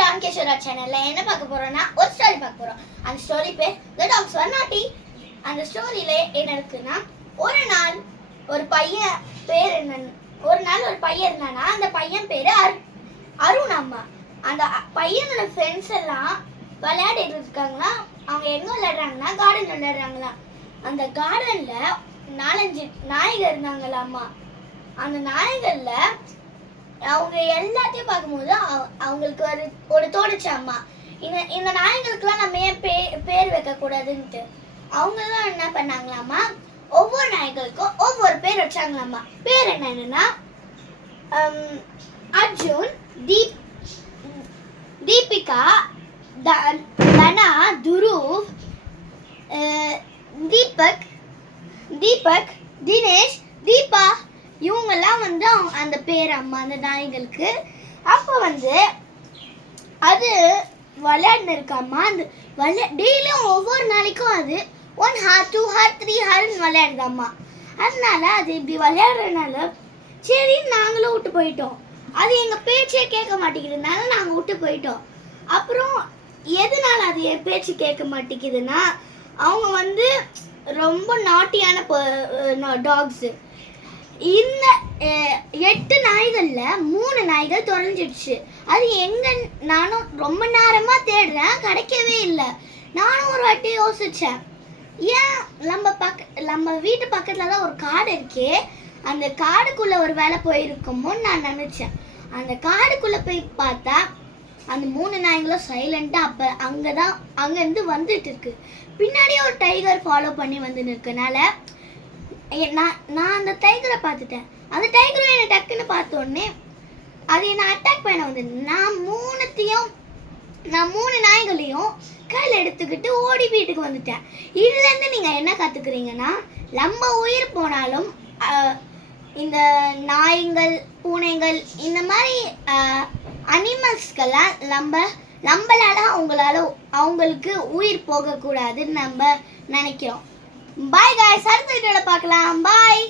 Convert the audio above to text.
Don கேஷோரா சேனல்ல என்ன பார்க்க போறோம்னா ஒரு ஸ்டோரி பார்க்க போறோம். அந்த ஸ்டோரி பேர் The Dogs Were Naughty. அந்த ஸ்டோரியில என்ன இருக்குன்னா, ஒரு நாள் ஒரு பையன் இருந்தானா, அந்த பையன் பேரு அருண் அம்மா. அந்த பையனோட ஃப்ரெண்ட்ஸ் எல்லாம் விளையாடிட்டு இருக்காங்களா. அவங்க எங்க விளையாடுறாங்கன்னா கார்டன் விளையாடுறாங்களா. அந்த கார்டன்ல 4-5 நாய்கள் இருந்தாங்களாமா. அந்த நாய்கள்ல அவங்க எல்லாத்தையும் பார்க்கும்போது அவங்களுக்கு ஒரு தோணுச்சாம்மா, இந்த நாய்களுக்கெல்லாம் நம்ம ஏன் பேர் வைக்க கூடாதுன்ட்டு. அவங்கெல்லாம் என்ன பண்ணாங்களாமா, ஒவ்வொரு நாய்களுக்கும் ஒவ்வொரு பேர் வச்சாங்களாமா. பேர் என்னன்னா அர்ஜுன், தீபிகா, தனா, துருவ், தீபக், தினேஷ், தீபா, இவங்கெல்லாம் அந்த பேர் அம்மா அந்த நாய்களுக்கு. அப்போ அது விளையாடுன்னு இருக்காம்மா. அந்த டெய்லியும் ஒவ்வொரு நாளைக்கும் அது 1 hour 2 hour 3 hour விளையாடுதாம்மா. அதனால அது இப்படி விளையாடுறதுனால சரி நாங்களும் விட்டு போயிட்டோம். அது எங்கள் பேச்சே கேட்க மாட்டேங்குதுனால நாங்கள் விட்டு போயிட்டோம். அப்புறம் எதனால அது என் பேச்சு கேட்க மாட்டேங்குதுன்னா, அவங்க ரொம்ப நாட்டியான டாக்ஸு. இந்த 8 நாய்கள்ல 3 நாய்கள் தொலைஞ்சிடுச்சு. அது எங்க நானும் ரொம்ப நேரமா தேடுறேன், கிடைக்கவே இல்லை. நானும் ஒரு வாட்டி யோசிச்சேன், ஏன் நம்ம வீட்டு பக்கத்துல தான் ஒரு காடு இருக்கே, அந்த காடுக்குள்ள ஒரு வேலை போயிருக்குமோன்னு நான் நினைச்சேன். அந்த காடுக்குள்ள போய் பார்த்தா அந்த 3 நாய்களும் சைலண்டா அங்கிருந்து வந்துட்டு இருக்கு. பின்னாடியே ஒரு டைகர் ஃபாலோ பண்ணி வந்துன்னு இருக்கனால நான் அந்த டைகரை பார்த்துட்டேன். அந்த டைகரும் என்னை டக்குன்னு பார்த்த உடனே அது என்னை அட்டாக் பண்ண நான் 3 நாய்களையும் கையில் எடுத்துக்கிட்டு ஓடி வீட்டுக்கு வந்துட்டேன். இதுலேருந்து நீங்கள் என்ன கற்றுக்குறீங்கன்னா, நம்ம உயிர் போனாலும் இந்த நாய்கள், பூனைகள், இந்த மாதிரி அனிமல்ஸ்கெல்லாம் நம்மளால அவங்களுக்கு உயிர் போகக்கூடாதுன்னு நம்ம நினைக்கிறோம். பாய் காய்ஸ், அடுத்த வீடியோவில் பார்க்கலாம். பாய்.